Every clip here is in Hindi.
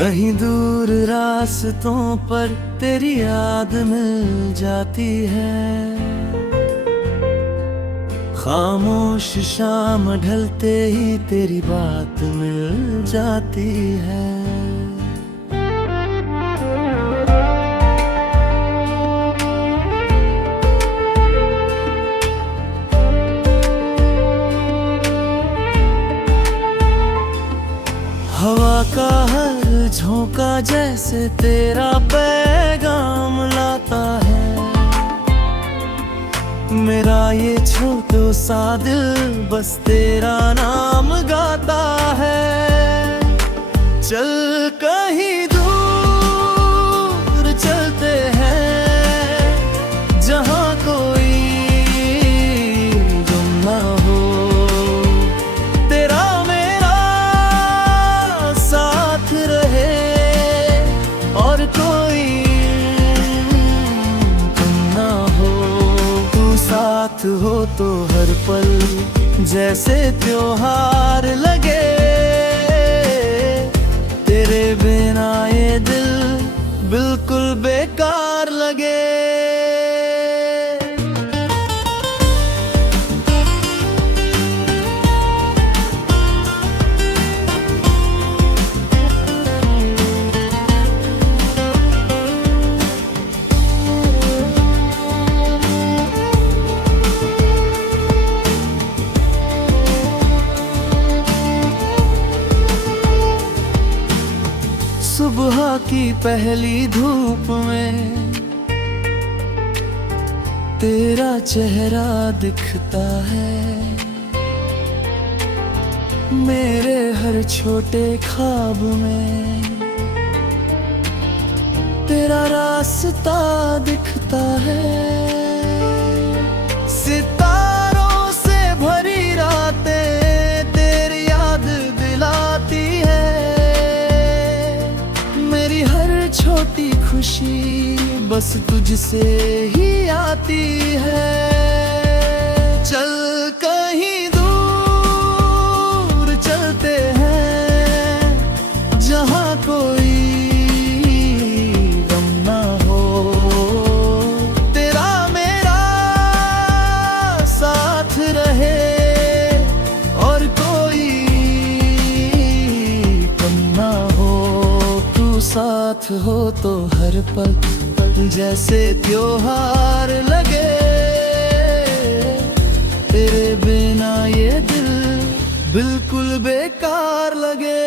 कहीं दूर रास्तों पर तेरी याद मिल जाती है। खामोश शाम ढलते ही तेरी बात मिल जाती है। हवा का हर झोंका जैसे तेरा पैगाम लाता है। मेरा ये छोटो सा दिल बस तेरा नाम गाता है। चल कहीं दूर चलते हैं, जहाँ कोई गुम ना हो। तेरा मेरा साथ रहे और कोई तुम ना हो। तू साथ हो तो हर पल जैसे त्योहार लगे। तेरे बिना ये दिल बिल्कुल बेकार लगे। सुबह की पहली धूप में तेरा चेहरा दिखता है। मेरे हर छोटे ख्वाब में तेरा रास्ता दिखता है। सितारों से भरी रातें तेरी याद दिलाती है। छोटी खुशी बस तुझसे ही आती है। चल कहीं दूर चलते हैं, जहाँ कोई गम ना हो। तेरा मेरा साथ रहे और कोई कम ना हो। साथ हो तो हर पल जैसे त्योहार लगे। तेरे बिना ये दिल बिल्कुल बेकार लगे।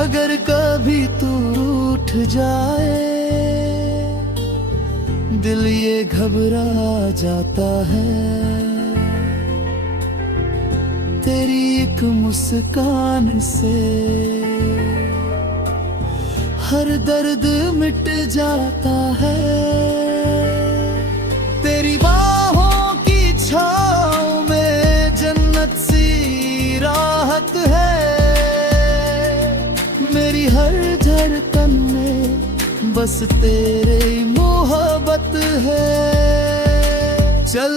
अगर कभी तू रूठ जाए, दिल ये घबरा जाता है। तेरी एक मुस्कान से हर दर्द मिट जाता है। तेरी बाहों की छाँव में जन्नत सी राहत है। मेरी हर धड़कन में बस तेरे मोहब्बत है। चल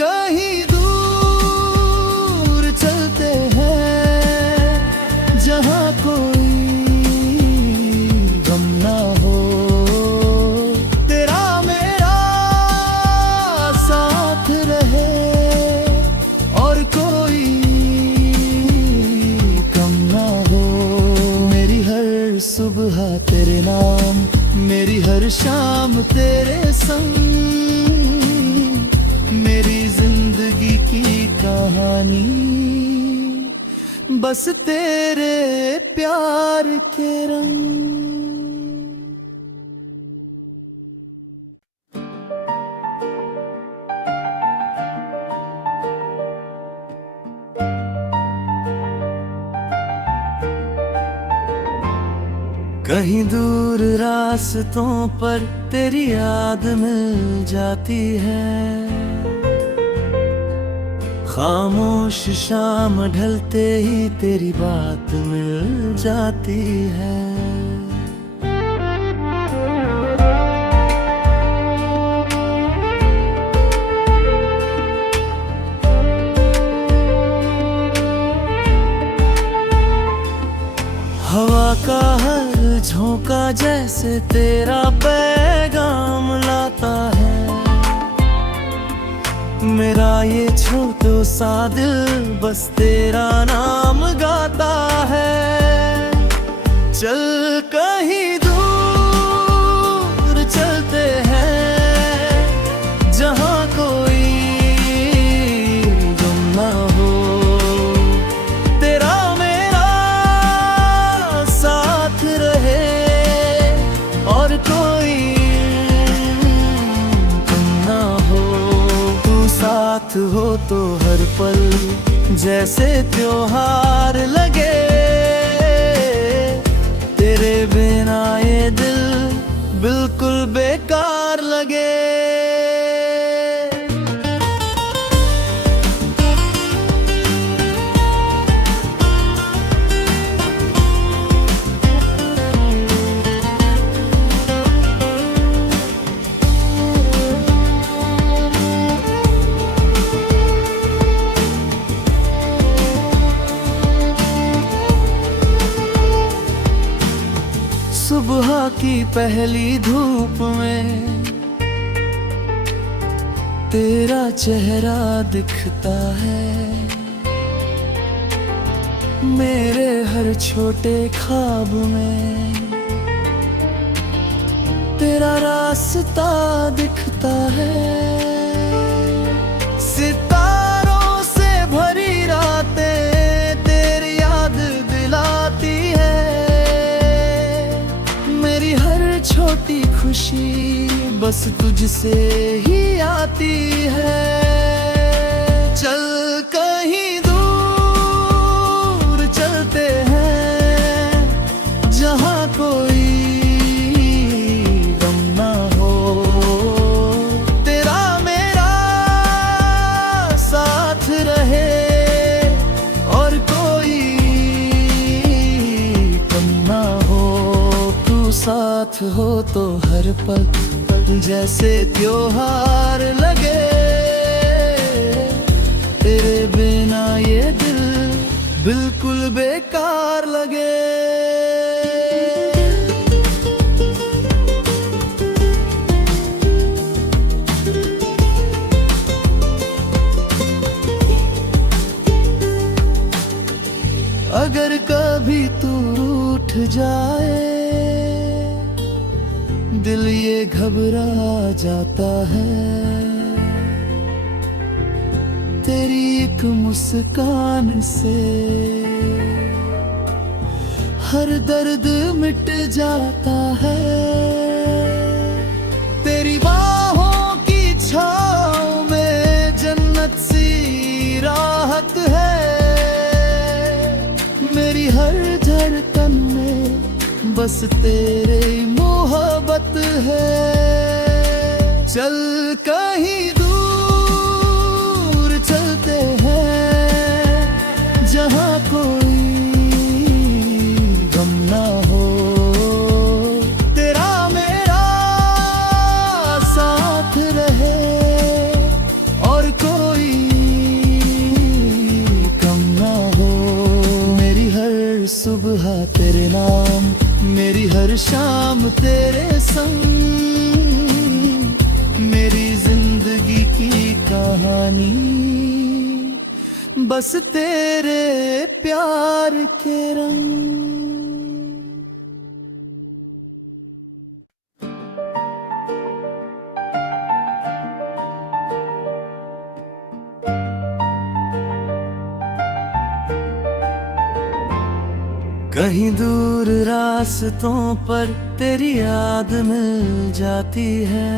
कहीं दूर चलते हैं, जहाँ कोई गम ना हो। तेरा मेरा साथ रहे और कोई कम ना हो। मेरी हर सुबह तेरे नाम, मेरी हर शाम तेरे संग। मेरी जिंदगी की कहानी बस तेरे प्यार के रंग। कहीं दूर रास्तों पर तेरी याद मिल जाती है। खामोश शाम ढलते ही तेरी बात मिल जाती है। झोंका जैसे तेरा पैगाम लाता है। मेरा ये छोटो सा दिल बस तेरा नाम गाता है। चल कहीं दूर चलते हैं, जहाँ कोई गम ना हो। तेरा मेरा साथ रहे और कोई गम ना हो। तू साथ हो तो हर पल जैसे त्योहार लगे। तेरे बिना ये दिल बिल्कुल बेकार लगे। सुबह की पहली धूप में तेरा चेहरा दिखता है। मेरे हर छोटे ख्वाब में तेरा रास्ता दिखता है। सितारों से भरी रातें तेरी याद दिलाती है। छोटी खुशी बस तुझसे ही आती है। चल कहीं दूर चलते हैं, जहाँ कोई गम ना हो। तेरा मेरा साथ रहे और कोई गम ना हो। तू साथ हो तो हर पल जैसे त्योहार लगे। तेरे बिना ये दिल बिल्कुल बेकार लगे। अगर कभी तू रूठ जाए, दिल ये घबरा जाता है। तेरी एक मुस्कान से हर दर्द मिट जाता है। तेरी बाहों की छाँव में जन्नत सी राहत है। मेरी हर धड़कन में बस तेरे मोहब्बत है। चल कहीं दूर चलते हैं, जहाँ कोई गम ना हो। तेरा मेरा साथ रहे और कोई गम ना हो। मेरी हर सुबह तेरे नाम, मेरी हर शाम तेरे संग। मेरी जिंदगी की कहानी बस तेरे प्यार के रंग। कहीं दूर रास्तों पर तेरी याद मिल जाती है।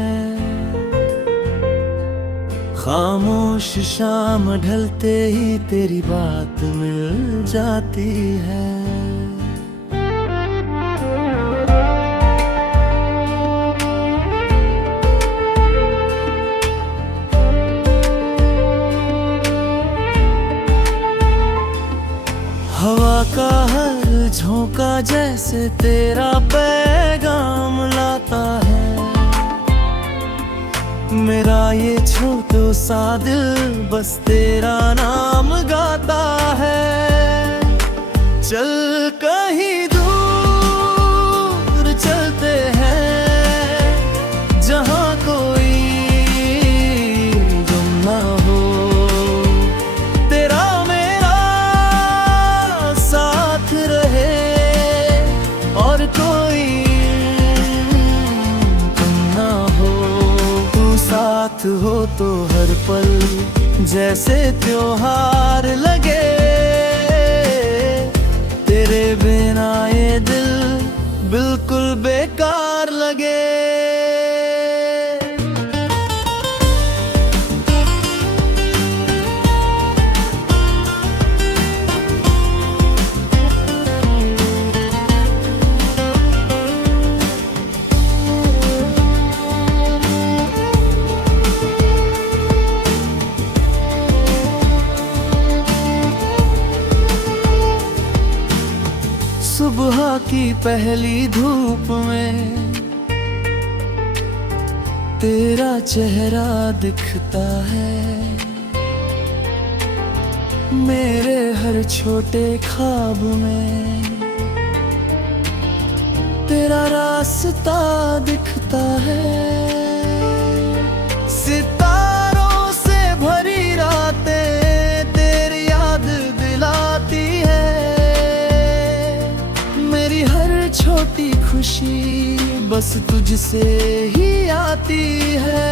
खामोश शाम ढलते ही तेरी बात मिल जाती है। हवा का हर झोंका जैसे तेरा पैगाम लाता है। मेरा ये छोटो सा दिल बस तेरा नाम गाता है। चल कहीं दूर हर पल जैसे त्योहार लगे। तेरे बिना ये दिल बिल्कुल बेकार लगे। सुबह की पहली धूप में तेरा चेहरा दिखता है। मेरे हर छोटे ख्वाब में तेरा रास्ता दिखता है। सितारों से भरी रातें तेरी याद दिलाती है। मेरी हर छोटी खुशी बस तुझसे ही आती है।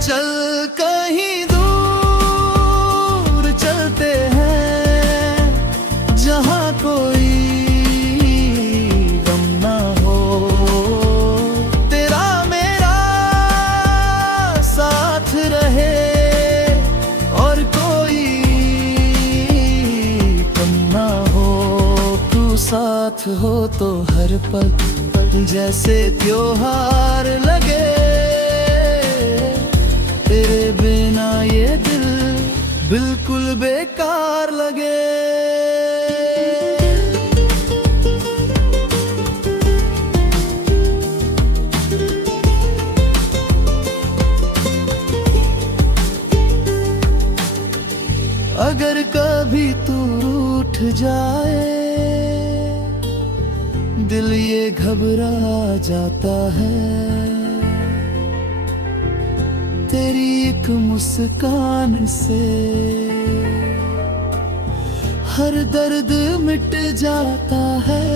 चल कहीं दूर चलते हैं, जहाँ कोई गम ना हो। तेरा मेरा साथ रहे और कोई कम ना हो। तू साथ हो तो हर पल जैसे त्योहार लगे। तेरे बिना ये दिल बिल्कुल बेकार लगे। अगर कभी तू रूठ जाए, दिल ये घबरा जाता है। तेरी एक मुस्कान से हर दर्द मिट जाता है।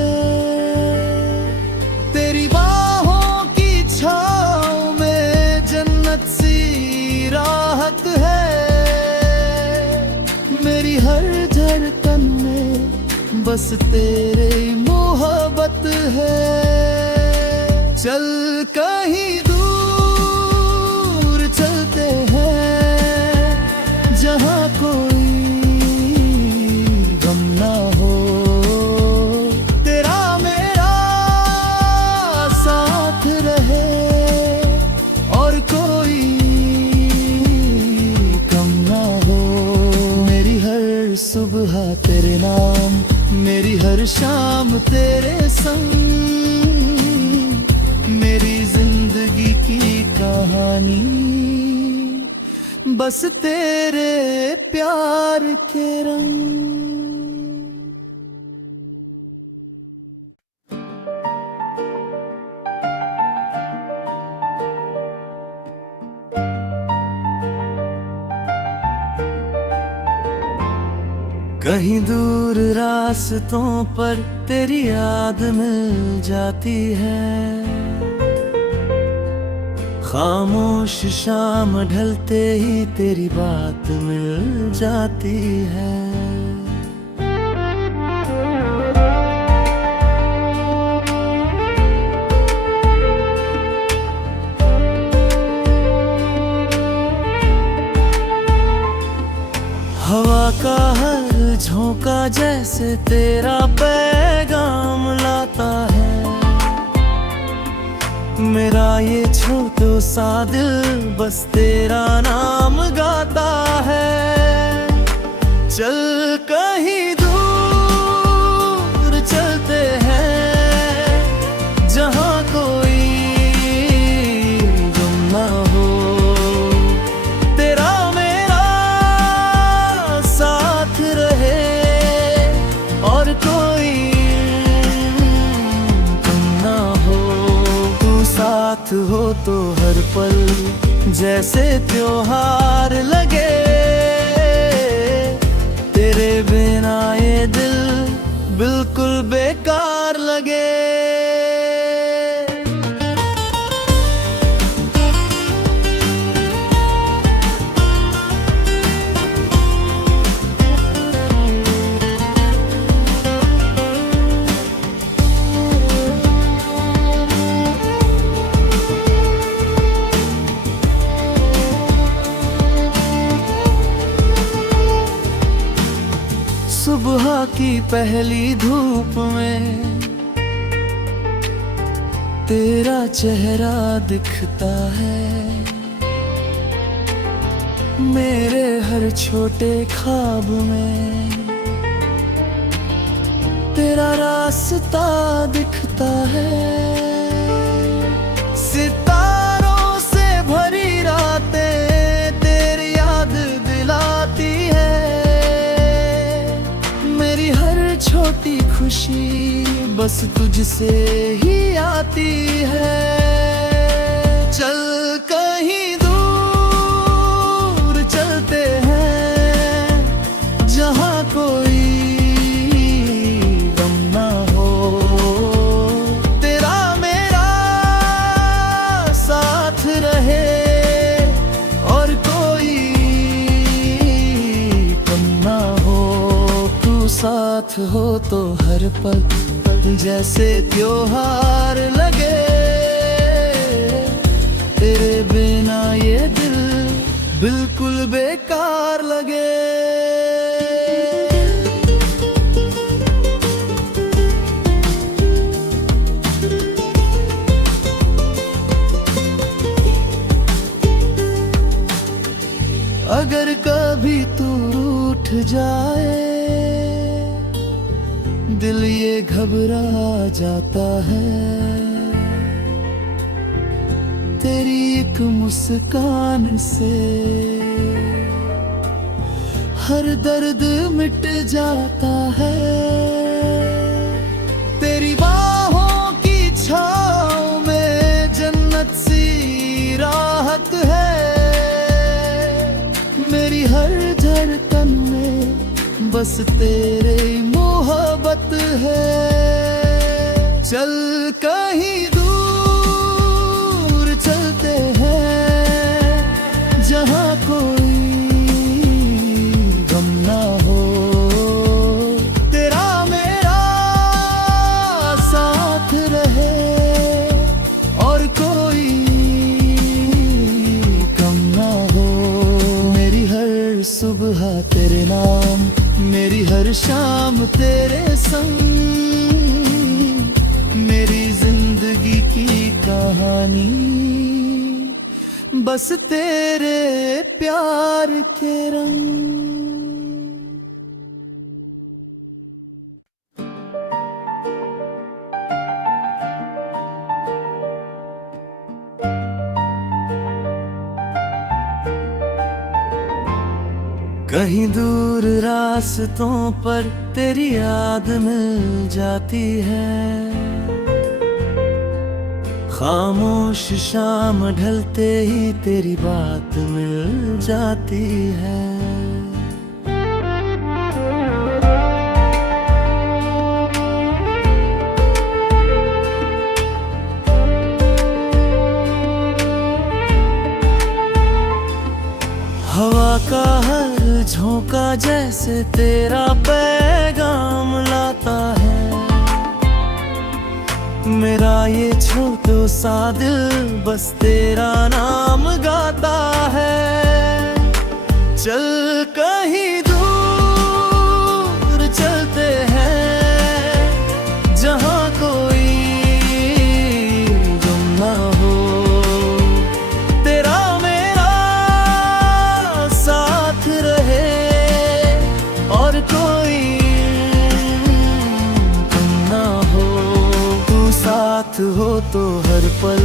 तेरी बाहों की छाँव में जन्नत सी राहत है। मेरी हर धड़कन में बस तेरे मोहब्बत है। चल कहीं दूर चलते हैं, जहाँ कोई गम ना हो। तेरा मेरा साथ रहे और कोई कम ना हो। मेरी हर सुबह तेरे नाम, मेरी हर शाम तेरे संग। मेरी जिंदगी की कहानी बस तेरे प्यार के रंग। कहीं दूर रास्तों पर तेरी याद मिल जाती है। खामोश शाम ढलते ही तेरी बात मिल जाती है। हवा का हर झोंका जैसे तेरा पैगाम लाता है। मेरा ये छोटो सा दिल बस तेरा नाम गाता है। चल कहीं दूर चलते हैं, जहाँ कोई गम ना हो। तेरा मेरा साथ रहे और कोई गम ना हो। तू साथ हो तो हर पल जैसे त्योहार लगे। तेरे बिना ये दिल बिल्कुल बेकार लगे। सुबह की पहली धूप में तेरा चेहरा दिखता है, मेरे हर छोटे ख्वाब में तेरा रास्ता दिखता है। सितारों से भरी रातें तेरी याद दिलाती है, मेरी हर छोटी खुशी बस तुझसे ही आती है। चल कहीं दूर चलते हैं, जहाँ कोई गम ना हो, तेरा मेरा साथ रहे और कोई कम ना हो। तू साथ हो तो हर पल जैसे त्योहार लगे, तेरे बिना ये दिल बिल्कुल बेकार लगे। अगर कभी तू रूठ जाए, दिल ये घबरा जाता है, तेरी एक मुस्कान से हर दर्द मिट जाता है। तेरी बाहों की छाँव में जन्नत सी राहत है, मेरी हर धड़कन में बस तेरे मोहब्बत है। चल कहीं दूर चलते हैं, जहाँ कोई गम ना हो, तेरा मेरा साथ रहे और कोई कम ना हो। मेरी हर सुबह तेरे नाम, मेरी हर शाम तेरे संग, मेरी जिंदगी की कहानी बस तेरे प्यार के रंग। कहीं दूर रास्तों पर तेरी याद मिल जाती है, खामोश शाम ढलते ही तेरी बात मिल जाती है। हवा का हर झोंका जैसे तेरा पैगाम लाता है, मेरा ये छोटो सा दिल बस तेरा नाम गाता है। चल कहीं दूर चलते हैं, जहाँ कोई गम ना हो, तेरा मेरा साथ रहे और कोई गम ना हो। तू साथ हो तो हर पल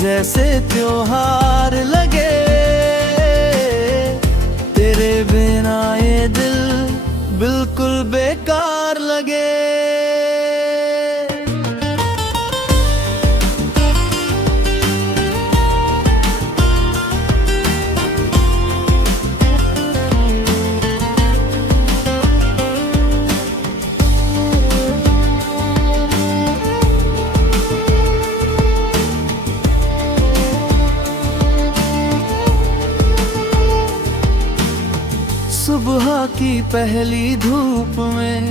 जैसे त्योहार लगे, तेरे बिना ये दिल बिल्कुल बेकार लगे। सुबह की पहली धूप में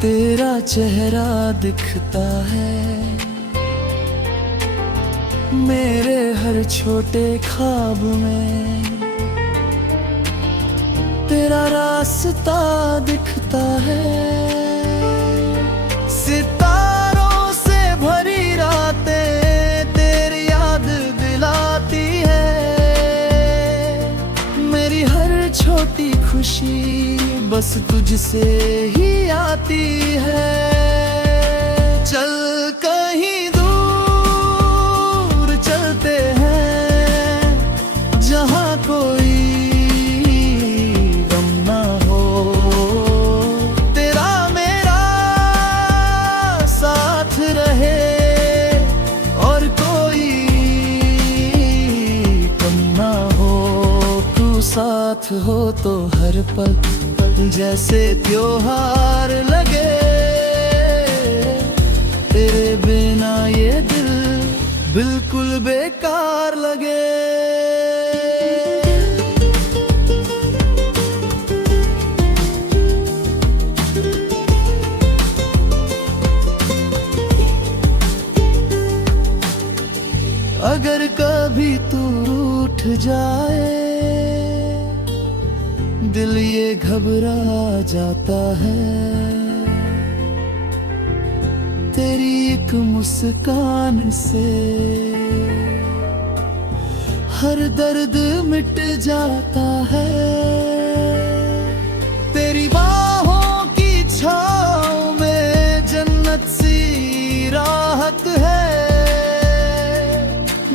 तेरा चेहरा दिखता है, मेरे हर छोटे ख्वाब में तेरा रास्ता दिखता है। सितारों से भरी रातें तेरी याद दिलाती है। मेरी हर छोटी खुशी बस तुझसे ही आती है। चल कहीं दूर चलते हैं, जहाँ कोई गम ना हो। तेरा मेरा साथ रहे और कोई कम ना हो। तू साथ हो तो हर पल जैसे त्योहार लगे। तेरे बिना ये दिल बिल्कुल बेकार लगे। अगर कभी तू रूठ जाए, दिल ये घबरा जाता है। तेरी एक मुस्कान से हर दर्द मिट जाता है। तेरी बाहों की छाँव में जन्नत सी राहत है।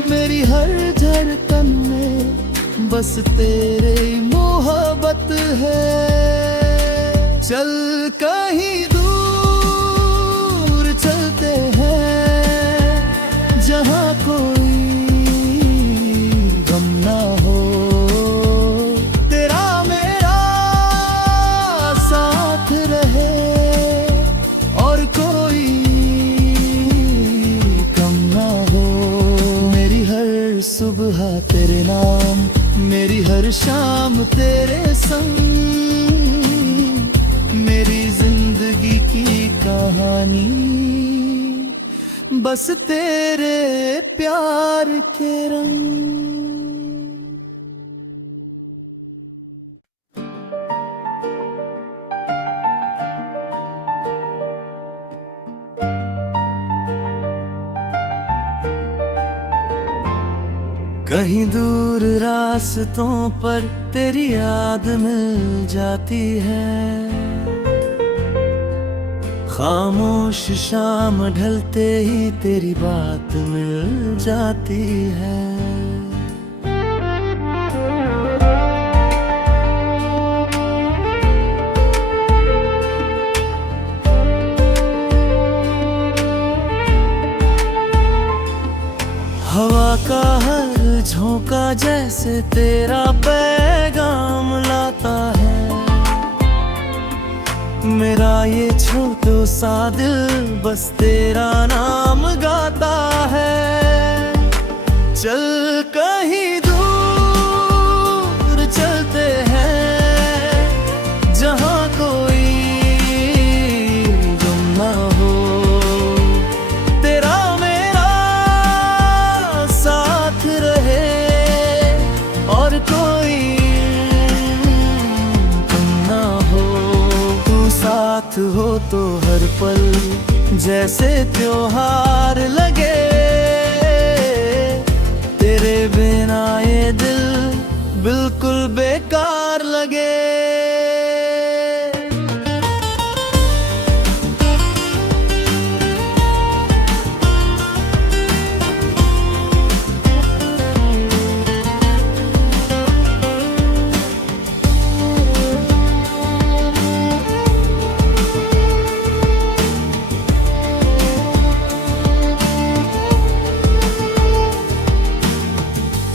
मेरी हर धड़कन में बस तेरे मोहब्बत है। चल कहीं दूर चलते हैं, जहाँ कोई गम ना हो। तेरा मेरा साथ रहे और कोई कम ना हो। मेरी हर सुबह तेरे नाम, मेरी हर शाम तेरे संग। मेरी जिंदगी की कहानी बस तेरे प्यार के रंग। कहीं दूर रास्तों पर तेरी याद मिल जाती है। खामोश शाम ढलते ही तेरी बात मिल जाती है। हवा का हर झोंका जैसे तेरा पैगाम लाता है। मेरा ये छोटो सा दिल बस तेरा नाम गाता है। चल कहीं दूर चलते हैं, जहाँ कोई गम ना हो। तेरा मेरा साथ रहे और कोई गम ना हो। तू साथ हो तो हर पल जैसे त्योहार लगे। तेरे बिना ये दिल बिल्कुल बेकार लगे।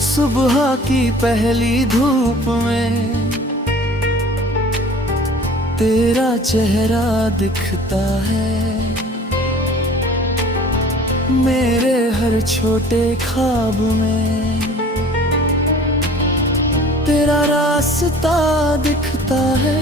सुबह की पहली धूप में तेरा चेहरा दिखता है। मेरे हर छोटे ख्वाब में तेरा रास्ता दिखता है।